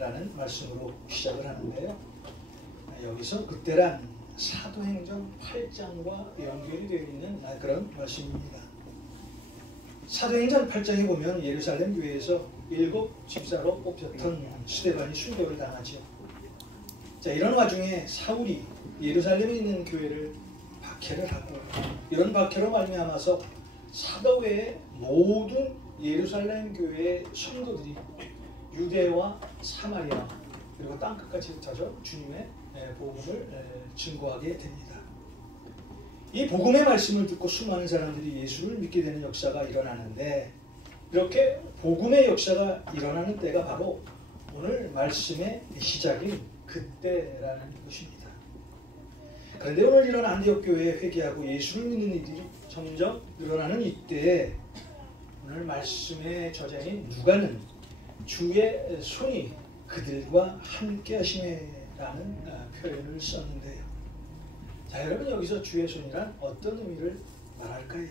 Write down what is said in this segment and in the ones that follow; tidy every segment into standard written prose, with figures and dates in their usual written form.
그때라는 말씀으로 시작을 하는데요. 여기서 그때란 사도행전 8장과 연결이 되어 있는 그런 말씀입니다. 사도행전 8장에 보면 예루살렘 교회에서 7 집사로 뽑혔던 스데반이 순교를 당하죠. 자, 이런 와중에 사울이 예루살렘에 있는 교회를 박해를 하고, 이런 박해로 말미암아서 사도회의 모든 예루살렘 교회의 성도들이 유대와 사마리아 그리고 땅끝까지 흩어져 주님의 복음을 증거하게 됩니다. 이 복음의 말씀을 듣고 수많은 사람들이 예수를 믿게 되는 역사가 일어나는데, 이렇게 복음의 역사가 일어나는 때가 바로 오늘 말씀의 시작인 그때라는 것입니다. 그런데 오늘 이런 안디옥 교회에 회개하고 예수를 믿는 이들이 점점 늘어나는 이때에 오늘 말씀의 저자인 누가는 주의 손이 그들과 함께 하심에라는 표현을 썼는데요. 자, 여러분, 여기서 주의 손이란 어떤 의미를 말할까요?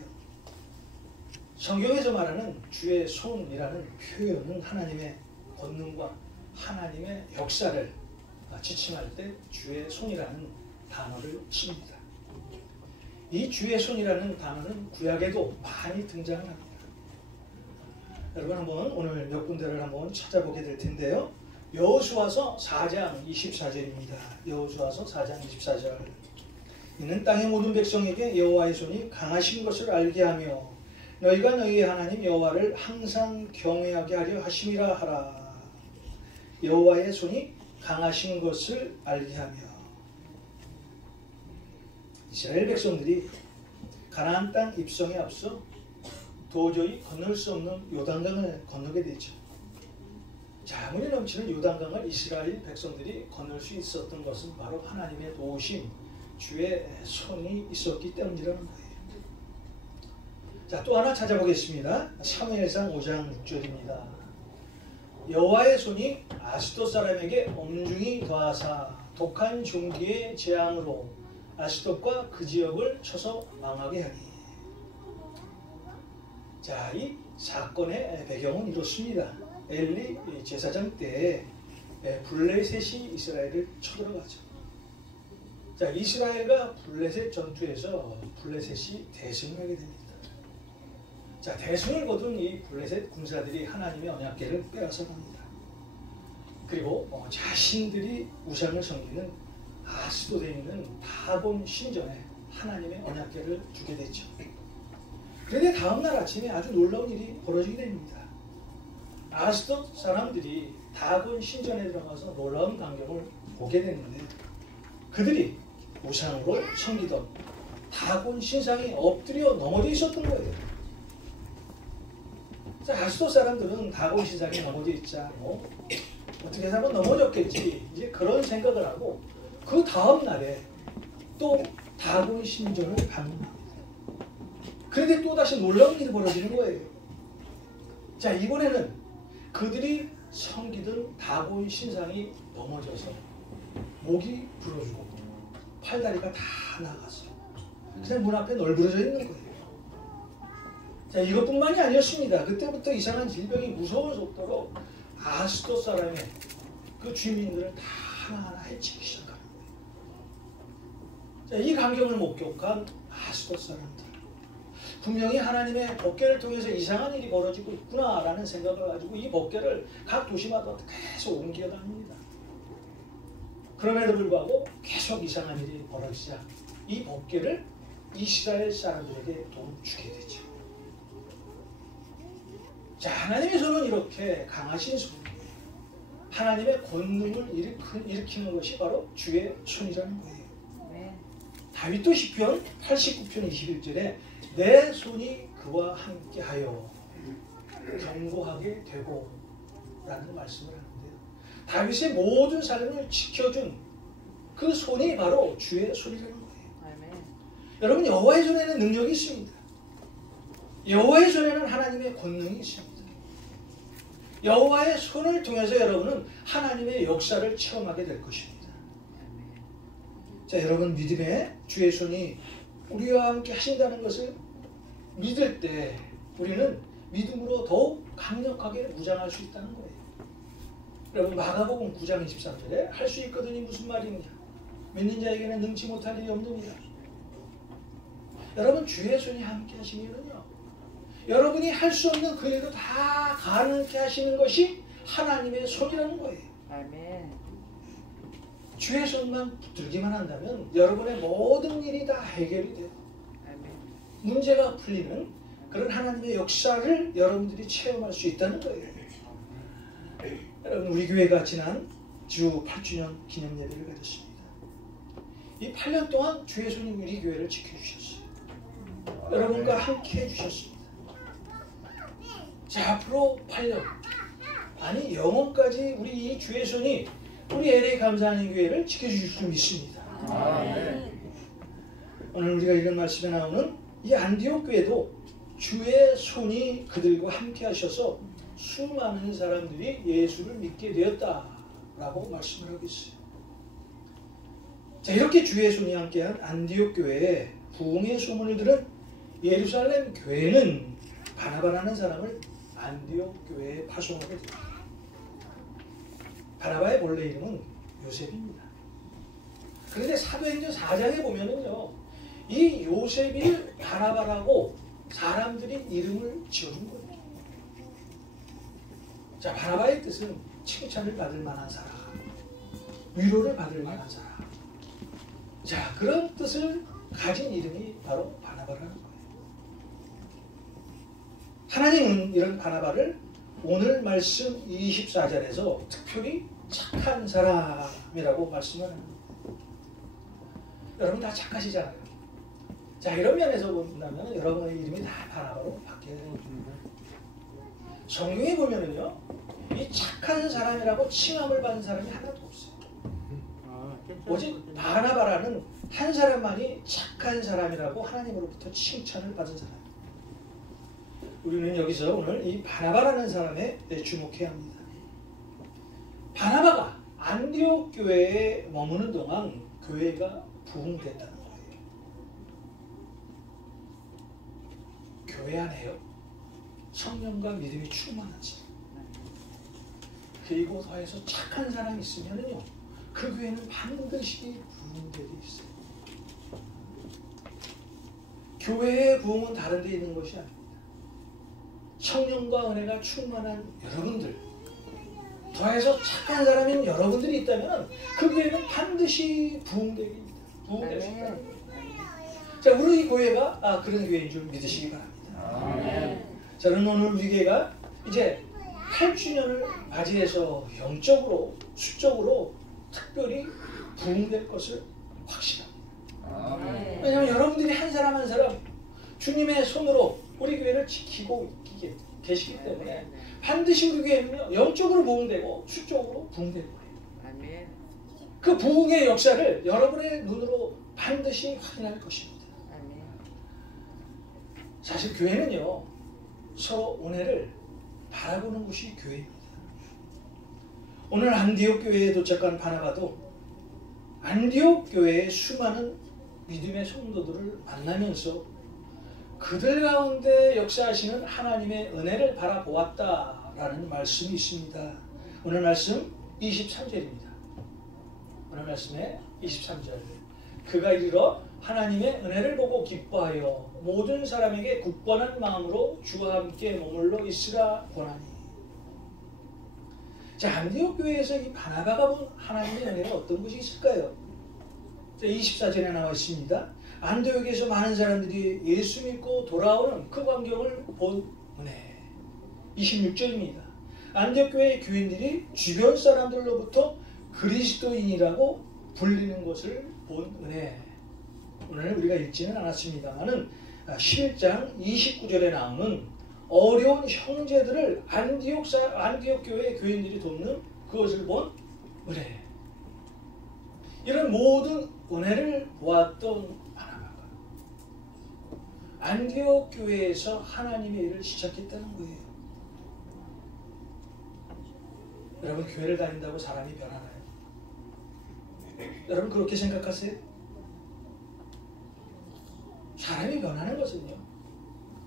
성경에서 말하는 주의 손이라는 표현은 하나님의 권능과 하나님의 역사를 지칭할 때 주의 손이라는 단어를 씁니다. 이 주의 손이라는 단어는 구약에도 많이 등장을 합니다. 여러분, 한번 오늘 몇 군데를 한번 찾아보게 될 텐데요. 여호수아서 4장 24절입니다. 여호수아서 4장 24절. 이는 땅의 모든 백성에게 여호와의 손이 강하신 것을 알게 하며 너희가 너희의 하나님 여호와를 항상 경외하게 하려 하심이라 하라. 여호와의 손이 강하신 것을 알게 하며. 이스라엘 백성들이 가나안 땅 입성에 앞서 도저히 건널 수 없는 요단강을 건너게 되죠. 자문이 넘치는 요단강을 이스라엘 백성들이 건널 수 있었던 것은 바로 하나님의 도우심, 주의 손이 있었기 때문이라는 거예요. 자, 또 하나 찾아보겠습니다. 사무엘상 5장 6절입니다. 여호와의 손이 아스돗 사람에게 엄중히 더하사 독한 종기의 재앙으로 아스돗과 그 지역을 쳐서 망하게 하니. 자, 이 사건의 배경은 이렇습니다. 엘리 제사장 때 블레셋이 이스라엘을 쳐들어가죠. 자, 이스라엘과 블레셋 전투에서 블레셋이 대승을 하게 됩니다. 자, 대승을 거둔 이 블레셋 군사들이 하나님의 언약궤를 빼앗아 갑니다. 그리고 자신들이 우상을 섬기는 아스돗에 있는 다곤 신전에 하나님의 언약궤를 두게 되죠. 그런데 다음날 아침에 아주 놀라운 일이 벌어지게 됩니다. 아스돗 사람들이 다곤 신전에 들어가서 놀라운 광경을 보게 되는데, 그들이 우상으로 섬기던 다곤 신상이 엎드려 넘어져 있었던 거예요. 자, 아스돗 사람들은 다곤 신상이 넘어져 있자 어떻게 해서 한번 넘어졌겠지, 이제 그런 생각을 하고 그 다음 날에 또 다곤 신전을 방문합니다. 그런데 또 다시 놀라운 일이 벌어지는 거예요. 자, 이번에는 그들이 섬기던 다곤 신상이 넘어져서 목이 부러지고 팔다리가 다 나갔어요. 그냥 문 앞에 널브러져 있는 거예요. 자, 이것뿐만이 아니었습니다. 그때부터 이상한 질병이 무서울 속도로 아스돗 사람의 그 주민들을 다 하나하나 해치기 시작합니다. 자, 이 광경을 목격한 아스돗 사람들, 분명히 하나님의 법궤를 통해서 이상한 일이 벌어지고 있구나라는 생각을 가지고 이 법궤를 각 도시마다 계속 옮겨 다닙니다. 그럼에도 불구하고 계속 이상한 일이 벌어지자 이 법궤를 이스라엘 사람들에게 또 주게 되죠. 자, 하나님의 손은 이렇게 강하신 손이에요. 하나님의 권능을 일으키는 것이 바로 주의 손이라는 거예요. 다윗도 시편 89편 21절에 내 손이 그와 함께하여 견고하게 되고 라는 말씀을 하는데요. 다윗의 모든 삶을 지켜준 그 손이 바로 주의 손이라는 거예요. 여러분, 여호와의 손에는 능력이 있습니다. 여호와의 손에는 하나님의 권능이 있습니다. 여호와의 손을 통해서 여러분은 하나님의 역사를 체험하게 될 것입니다. 자, 여러분, 믿음의 주의 손이 우리와 함께 하신다는 것을 믿을 때 우리는 믿음으로 더욱 강력하게 무장할 수 있다는 거예요. 여러분 마가복음 9장 23절에 할 수 있거든이 무슨 말이냐? 믿는 자에게는 능치 못할 일이 없느니라. 여러분 주의 손이 함께 하시면은요, 여러분이 할 수 없는 그 일도 다 가능하게 하시는 것이 하나님의 손이라는 거예요. 아멘. 주의 손만 붙들기만 한다면 여러분의 모든 일이 다 해결이 돼요. 아멘. 문제가 풀리는 그런 하나님의 역사를 여러분들이 체험할 수 있다는 거예요. 여러분 우리 교회가 지난 주 8주년 기념 예배를 가졌습니다. 이 8년 동안 주의 손이 우리 교회를 지켜주셨어요. 여러분과 함께 해주셨습니다. 자, 앞으로 8년 아니 영원까지 우리 이 주의 손이 우리 LA 감사하는 교회를 지켜주실 줄 믿습니다. 오늘 우리가 이런 말씀에 나오는 이 안디옥 교회도 주의 손이 그들과 함께 하셔서 수많은 사람들이 예수를 믿게 되었다라고 말씀을 하고 있어요. 자, 이렇게 주의 손이 함께한 안디옥 교회의 부흥의 소문을 들은 예루살렘 교회는 바나바라는 사람을 안디옥 교회에 파송하게 됩니다. 바나바의 본래 이름은 요셉입니다. 그런데 사도행전 4장에 보면은요, 이 요셉이 바나바라고 사람들이 이름을 지어준 거예요. 자, 바나바의 뜻은 칭찬을 받을 만한 사람, 위로를 받을 만한 사람. 자, 그런 뜻을 가진 이름이 바로 바나바라는 거예요. 하나님은 이런 바나바를 오늘 말씀 24절에서 특별히 착한 사람이라고 말씀을 합니다. 여러분 다 착하시잖아요. 자, 이런 면에서 본다면 여러분의 이름이 다 바나바로 바뀌어야 됩니다. 성경에 보면은요, 이 착한 사람이라고 칭함을 받은 사람이 하나도 없어요. 오직 바나바라는 한 사람만이 착한 사람이라고 하나님으로부터 칭찬을 받은 사람. 우리는 여기서 오늘 이 바나바라는 사람에 주목해야 합니다. 바나바가 안디옥 교회에 머무는 동안 교회가 부흥됐다는 거예요. 교회 안에요, 성령과 믿음이 충만한 사람, 그리고 더해서 착한 사람이 있으면요, 그 교회는 반드시 부흥되게 있어요. 교회의 부흥은 다른 데 있는 것이 아닙니다. 성령과 은혜가 충만한 여러분들, 더해서 착한 사람인 여러분들이 있다면 그 교회는 반드시 부흥될 수 있다. 자, 우리 교회가 그런 교회인 줄 믿으시기 바랍니다. 저는 오늘 우리 교회가 이제 8주년을 맞이해서 영적으로, 수적으로 특별히 부흥될 것을 확신합니다. 왜냐하면 여러분들이 한 사람 한 사람 주님의 손으로 우리 교회를 지키고 계시기 때문에 반드시 우리 교회는 영적으로 부흥되고 수적으로 부흥될 거예요. 그 부흥의 역사를 여러분의 눈으로 반드시 확인할 것입니다. 사실 교회는요, 서로 은혜를 바라보는 곳이 교회입니다. 오늘 안디옥 교회에 도착한 바나바도 안디옥 교회의 수많은 믿음의 성도들을 만나면서 그들 가운데 역사하시는 하나님의 은혜를 바라보았다라는 말씀이 있습니다. 오늘 말씀 23절입니다. 오늘 말씀의 23절. 그가 이르러 하나님의 은혜를 보고 기뻐하여 모든 사람에게 굳건한 마음으로 주와 함께 머물러 있으라 권하니. 자, 안디옥 교회에서 이 바나바가 본 하나님의 은혜는 어떤 것이 있을까요? 자, 24절에 나와 있습니다. 안디옥에서 많은 사람들이 예수 믿고 돌아오는 그 광경을 본 은혜. 26절입니다. 안디옥 교회의 교인들이 주변 사람들로부터 그리스도인이라고 불리는 것을 본 은혜. 오늘 우리가 읽지는 않았습니다만은 11장 29절에 나오는 어려운 형제들을 안디옥 교회의 교인들이 돕는 그것을 본 은혜. 이런 모든 은혜를 보았던 바나바가 안디옥 교회에서 하나님의 일을 시작했다는 거예요. 여러분, 교회를 다닌다고 사람이 변하나요? 여러분 그렇게 생각하세요? 사람이 변하는 것은요,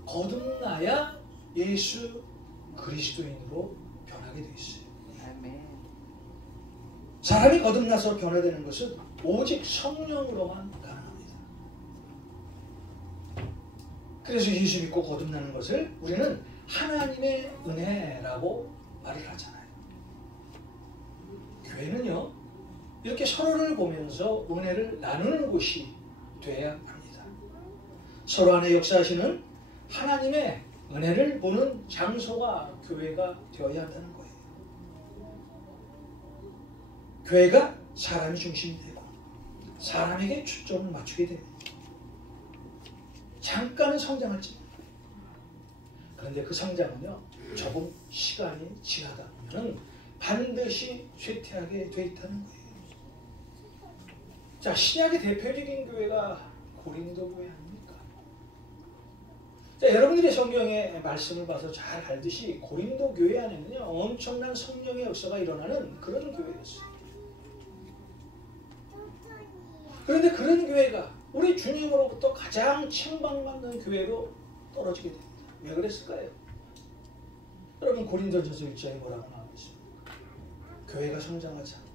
거듭나야 예수 그리스도인으로 변하게 되어 있어요. 사람이 거듭나서 변화되는 것은 오직 성령으로만 가능합니다. 그래서 예수 믿고 거듭나는 것을 우리는 하나님의 은혜라고 말을 하잖아요. 교회는요, 이렇게 서로를 보면서 은혜를 나누는 곳이 되어야 합니다. 서로 안에 역사하시는 하나님의 은혜를 보는 장소가 교회가 되어야 한다는 거예요. 교회가 사람이 중심이 되고 사람에게 초점을 맞추게 됩니다. 잠깐은 성장할지, 그런데 그 성장은요, 조금 시간이 지나다 보면 반드시 쇠퇴하게 돼 있다는 거예요. 자, 신약의 대표적인 교회가 고린도 교회 아닙니까? 자, 여러분들이 성경의 말씀을 봐서 잘 알듯이 고린도 교회 안에는요, 엄청난 성령의 역사가 일어나는 그런 교회였어요. 그런데 그런 교회가 우리 주님으로부터 가장 책망받는 교회로 떨어지게 됩니다. 왜 그랬을까요? 여러분, 고린도전서 1장에 뭐라고 나오고 있습니까? 교회가 성장하지 않고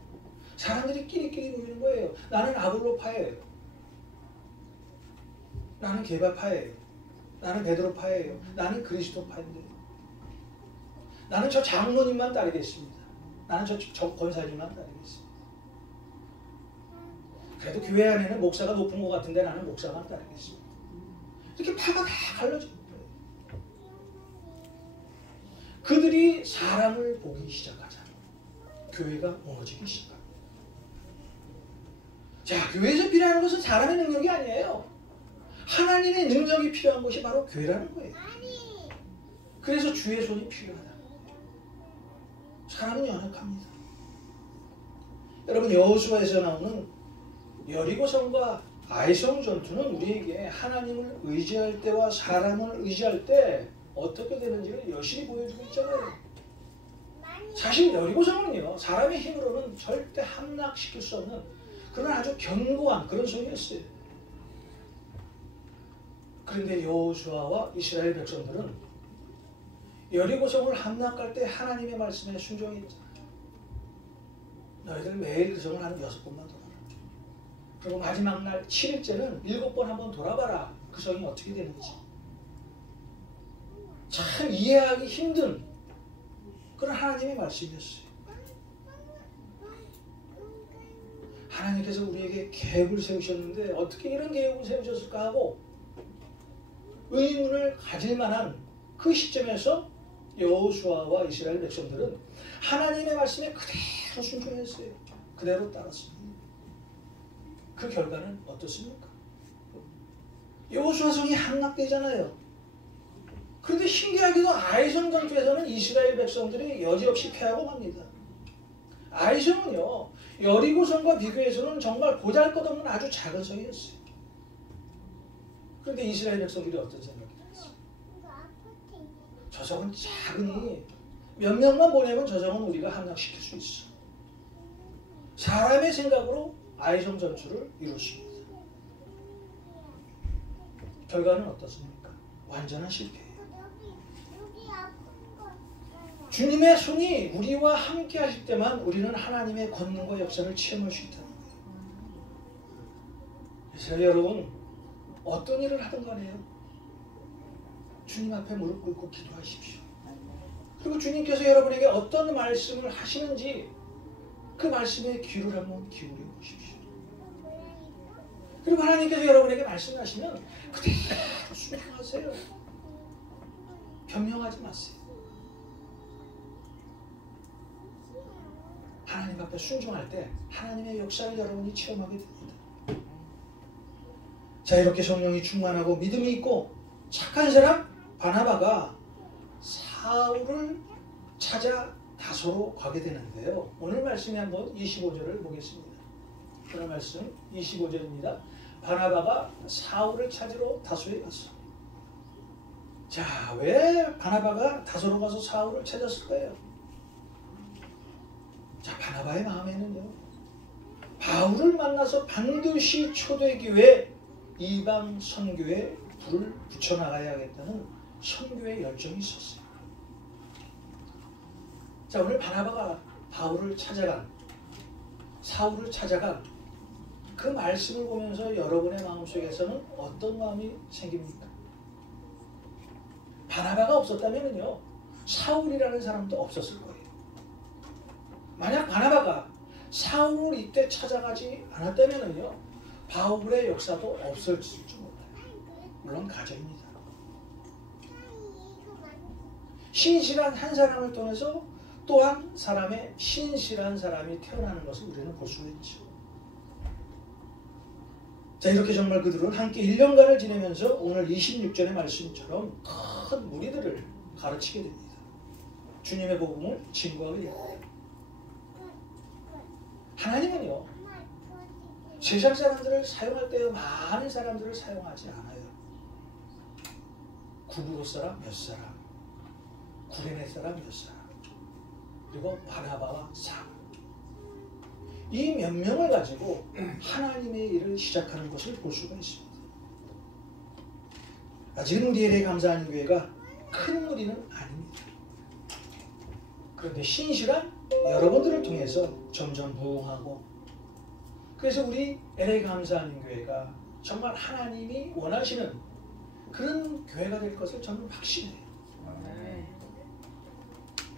사람들이 끼리끼리 모이는 거예요. 나는 아볼로파예요. 나는 게바파예요. 나는 베드로파예요. 나는 그리스도파인데. 나는 저 장로님만 따르겠습니다. 나는 저 권사님만 따르겠습니다. 그래도 교회 안에는 목사가 높은 것 같은데 나는 목사만 따르겠습니다. 이렇게 파가 다 갈라진 거예요. 그들이 사람을 보기 시작하잖아요. 교회가 무너지기 시작합니다. 자, 교회에서 필요한 것은 사람의 능력이 아니에요. 하나님의 능력이 필요한 것이 바로 교회라는 거예요. 그래서 주의 손이 필요하다. 사람은 연약합니다. 여러분, 여호수아에서 나오는 여리고성과 아이성 전투는 우리에게 하나님을 의지할 때와 사람을 의지할 때 어떻게 되는지를 여실히 보여주고 있잖아요. 사실 여리고성은요, 사람의 힘으로는 절대 함락시킬 수 없는 그런 아주 견고한 그런 성이었어요. 그런데 여호수아와 이스라엘 백성들은 여리고성을 함락할 때 하나님의 말씀에 순종했잖아요. 너희들 매일 그 성을 한 6번만 돌아라. 그리고 마지막 날 7일째는 7번 한번 돌아봐라. 그 성이 어떻게 되는지. 참 이해하기 힘든 그런 하나님의 말씀이었어요. 하나님께서 우리에게 계획을 세우셨는데 어떻게 이런 계획을 세우셨을까 하고 의문을 가질 만한 그 시점에서 여호수아와 이스라엘 백성들은 하나님의 말씀에 그대로 순종했어요. 그대로 따랐습니다. 그 결과는 어떻습니까? 여호수아 성이 함락되잖아요. 그런데 신기하게도 아이성 전투에서는 이스라엘 백성들이 여지없이 패하고 맙니다. 아이성은요, 여리고성과 비교해서는 정말 보잘것없는 아주 작은 성이었어요. 그런데 이스라엘 백성들이 어떤 생각이 들었어요? 저 성은 작으니 몇 명만 보내면 저 성은 우리가 함락시킬 수 있어. 사람의 생각으로 아이성 전투를 이루십니다. 결과는 어떻습니까? 완전한 실패예요. 주님의 손이 우리와 함께 하실 때만 우리는 하나님의 권능과 역사를 체험할 수 있다는 거예요. 그래서 여러분, 어떤 일을 하든 간에요, 주님 앞에 무릎 꿇고 기도하십시오. 그리고 주님께서 여러분에게 어떤 말씀을 하시는지 그 말씀에 귀를 한번 기울여 보십시오. 그리고 하나님께서 여러분에게 말씀하시면 그대로 순종하세요. 변명하지 마세요. 하나님 앞에 순종할 때 하나님의 역사를 여러분이 체험하게 됩니다. 자, 이렇게 성령이 충만하고 믿음이 있고 착한 사람 바나바가 사울을 찾아 다소로 가게 되는데요. 오늘 말씀에 한번 25절을 보겠습니다. 오늘 말씀 25절입니다. 바나바가 사울을 찾으러 다소에 갔어. 자, 왜 바나바가 다소로 가서 사울을 찾았을까요? 자, 바나바의 마음에는요, 바울을 만나서 반드시 초대교회 위해 이방 선교에 불을 붙여나가야겠다는 선교의 열정이 있었어요. 자, 오늘 바나바가 바울을 찾아간 사울을 찾아간 그 말씀을 보면서 여러분의 마음속에서는 어떤 마음이 생깁니까? 바나바가 없었다면요, 사울이라는 사람도 없었을 거예요. 만약 바나바가 사울을 이때 찾아가지 않았다면요, 바울의 역사도 없었을지 몰라요. 물론 가정입니다. 신실한 한 사람을 통해서 또 한 사람의 신실한 사람이 태어나는 것을 우리는 볼 수가 있죠. 자, 이렇게 정말 그들은 함께 1년간을 지내면서 오늘 26절의 말씀처럼 큰 무리들을 가르치게 됩니다. 주님의 복음을 증거하게 됩니다. 하나님은요, 세상 사람들을 사용할 때 많은 사람들을 사용하지 않아요. 구브로 사람 몇 사람, 구레네 사람 몇 사람, 그리고 바나바와 사울, 이 몇 명을 가지고 하나님의 일을 시작하는 것을 볼 수가 있습니다. 아직은 우리 LA 감사하는 교회가 큰 무리는 아닙니다. 그런데 신실한 여러분들을 통해서 점점 부흥하고, 그래서 우리 LA 감사하는 교회가 정말 하나님이 원하시는 그런 교회가 될 것을 저는 확신해요.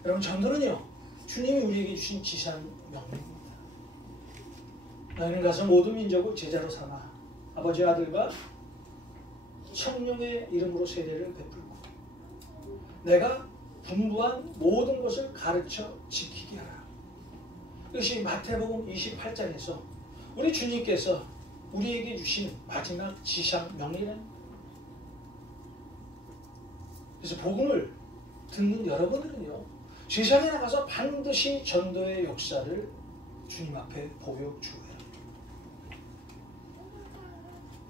여러분, 전도는요, 주님이 우리에게 주신 지상 명령입니다. 너희는 가서 모든 민족을 제자로 삼아 아버지 아들과 성령의 이름으로 세례를 베풀고 내가 분부한 모든 것을 가르쳐 지키게 하라. 이것이 마태복음 28장에서 우리 주님께서 우리에게 주신 마지막 지상 명령입니다. 그래서 복음을 듣는 여러분들은요, 세상에 나가서 반드시 전도의 역사를 주님 앞에 보여주어야 합니다.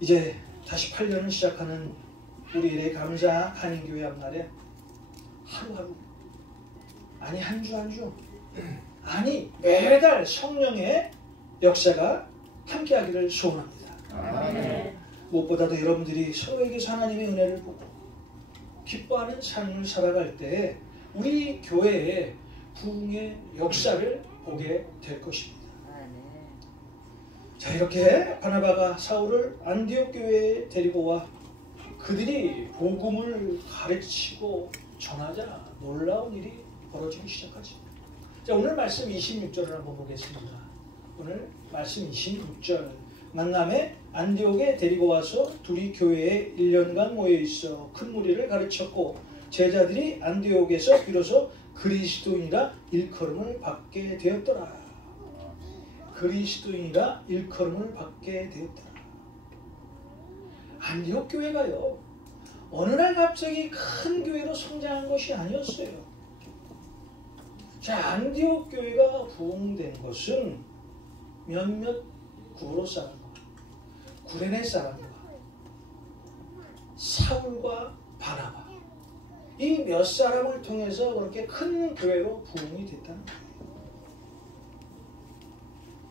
이제 다시 8년을 시작하는 우리 일의 감사하는 교회 앞날에 하루하루, 아니 한 주 한 주, 아니 매달 성령의 역사가 함께하기를 소원합니다. 아멘. 무엇보다도 여러분들이 서로에게서 하나님의 은혜를 보고 기뻐하는 삶을 살아갈 때 우리 교회의 부흥의 역사를 보게 될 것입니다. 자, 이렇게 바나바가 사울을 안디옥 교회에 데리고 와 그들이 복음을 가르치고 전하자 놀라운 일이 벌어지기 시작하죠. 자, 오늘 말씀 26절을 한번 보겠습니다. 오늘 말씀 26절, 만남에 안디옥에 데리고 와서 둘이 교회에 1년간 모여있어 큰 무리를 가르쳤고 제자들이 안디옥에서 비로소 그리스도인이라 일컬음을 받게 되었더라. 그리스도인이라 일컬음을 받게 되었더라. 안디옥 교회가요, 어느 날 갑자기 큰 교회로 성장한 것이 아니었어요. 자, 안디옥 교회가 부흥된 것은 몇몇 구브로 사람과 구레네 사람과 사울과 바나바, 이 몇 사람을 통해서 그렇게 큰 교회로 부흥이 됐다는 거예요.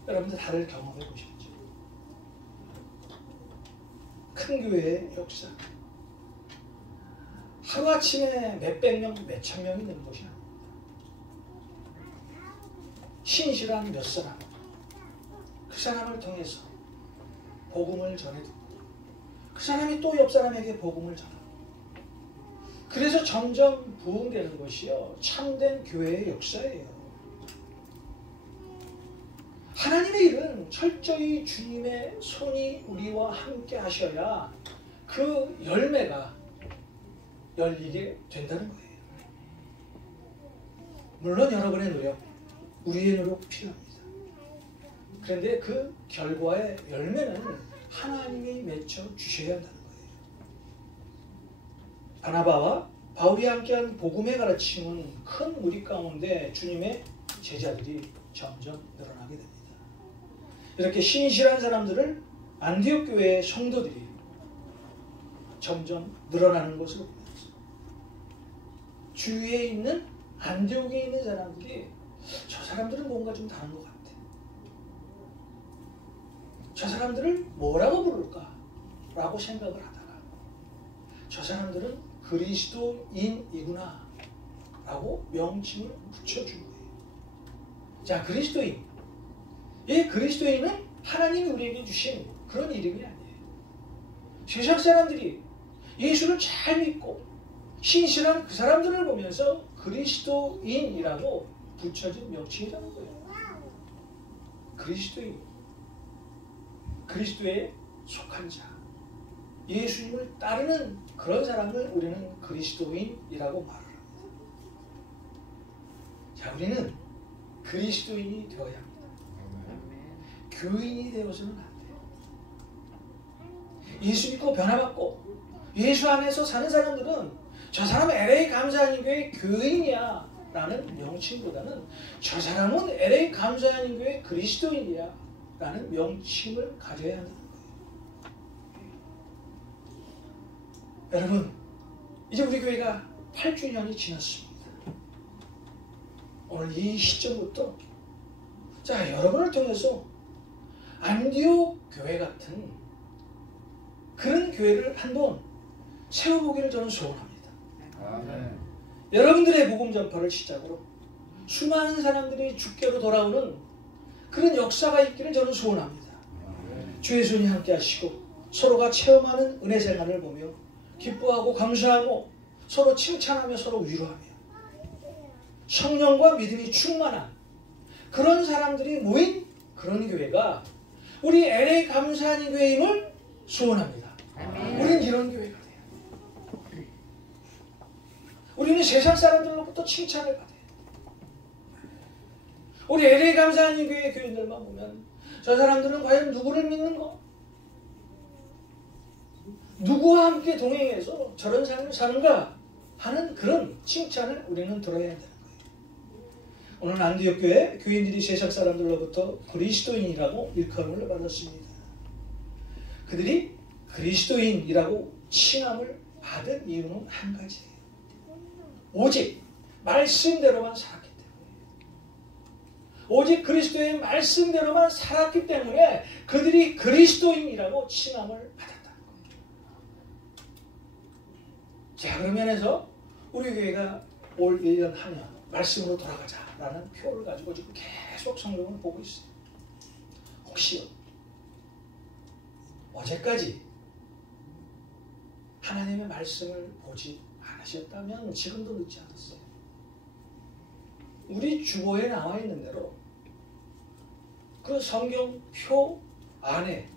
여러분들 다들 경험해 보셨죠? 큰 교회의 역사, 하루아침에 몇백 명, 몇천 명이 되는 것이 아닙니다. 신실한 몇 사람, 그 사람을 통해서 복음을 전해듣고 그 사람이 또 옆 사람에게 복음을 전하고, 그래서 점점 부흥되는 것이요, 참된 교회의 역사예요. 하나님의 일은 철저히 주님의 손이 우리와 함께 하셔야 그 열매가 열리게 된다는 거예요. 물론 여러분의 노력, 우리의 노력 필요합니다. 그런데 그 결과의 열매는 하나님이 맺혀 주셔야 한다는 거예요. 바나바와 바울이 함께한 복음의 가르침은 큰 무리 가운데 주님의 제자들이 점점 늘어나게 됩니다. 이렇게 신실한 사람들을 안디옥 교회의 성도들이 점점 늘어나는 것을 보면서 주위에 있는 안디옥에 있는 사람들이 저 사람들은 뭔가 좀 다른 것 같아. 저 사람들을 뭐라고 부를까? 라고 생각을 하다가 저 사람들은 그리스도인이구나 라고 명칭을 붙여준 거예요. 자, 그리스도인, 이 그리스도인은 하나님이 우리에게 주신 그런 이름이 아니에요. 세상 사람들이 예수를 잘 믿고 신실한 그 사람들을 보면서 그리스도인이라고 붙여진 명칭이라는 거예요. 그리스도인, 그리스도에 속한 자, 예수님을 따르는 그런 사람을 우리는 그리스도인이라고 말을 합니다. 자, 우리는 그리스도인이 되어야 합니다. 교인이 되어서는 안 돼요. 예수 믿고 변화받고 예수 안에서 사는 사람들은 저 사람은 LA 감사하는교회 교인이야 라는 명칭보다는 저 사람은 LA 감사하는교회 그리스도인이야 라는 명칭을 가져야 한다는 거예요. 여러분, 이제 우리 교회가 8주년이 지났습니다. 오늘 이 시점부터 자, 여러분을 통해서 안디옥 교회 같은 그런 교회를 한번 세워보기를 저는 소원합니다. 아멘. 여러분들의 복음 전파를 시작으로 수많은 사람들이 주께로 돌아오는 그런 역사가 있기를 저는 소원합니다. 주의 손이 함께 하시고 서로가 체험하는 은혜 생활을 보며 기뻐하고 감사하고 서로 칭찬하며 서로 위로하며 성령과 믿음이 충만한 그런 사람들이 모인 그런 교회가 우리 LA 감사하는 교회임을 소원합니다. 우리는 이런 교회가 돼요. 우리는 세상 사람들로부터 칭찬을 받아요. 우리 LA 감사하는 교회 교인들만 보면 저 사람들은 과연 누구를 믿는 거? 누구와 함께 동행해서 저런 삶을 사는가 하는 그런 칭찬을 우리는 들어야 한다는 거예요. 오늘 안디옥 교회 교인들이 세상 사람들로부터 그리스도인이라고 일컬음을 받았습니다. 그들이 그리스도인이라고 칭함을 받은 이유는 한 가지예요. 오직 말씀대로만 살았기 때문에, 오직 그리스도의 말씀대로만 살았기 때문에 그들이 그리스도인이라고 칭함을 받았다는 거예요. 자, 그런 면에서 우리 교회가 올 1년 한 해 말씀으로 돌아가자라는 표를 가지고 지금 계속 성경을 보고 있어요. 혹시요, 어제까지 하나님의 말씀을 보지 않으셨다면 지금도 늦지 않았어요. 우리 주보에 나와 있는 대로 그 성경표 안에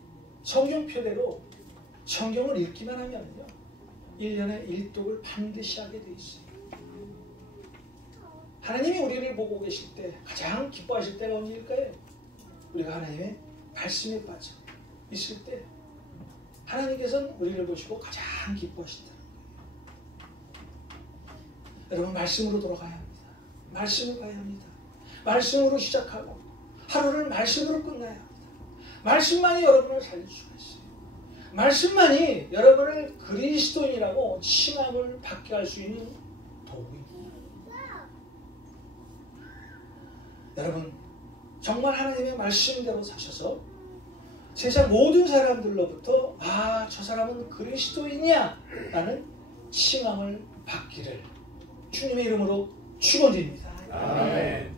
성경표대로 성경을 읽기만 하면요 1년에 1독을 반드시 하게 돼 있어요. 하나님이 우리를 보고 계실 때 가장 기뻐하실 때가 언제일까요? 우리가 하나님의 말씀에 빠져 있을 때 하나님께서는 우리를 보시고 가장 기뻐하신다는 거예요. 여러분, 말씀으로 돌아가야 합니다. 말씀을 가야 합니다. 말씀으로 시작하고 하루를 말씀으로 끝나야 합니다. 말씀만이 여러분을 살릴 수가 있어요. 말씀만이 여러분을 그리스도인이라고 칭함을 받게 할 수 있는 도구입니다. 여러분, 정말 하나님의 말씀대로 사셔서 세상 모든 사람들로부터 아, 저 사람은 그리스도인이야 라는 칭함을 받기를 주님의 이름으로 축원드립니다. 아멘.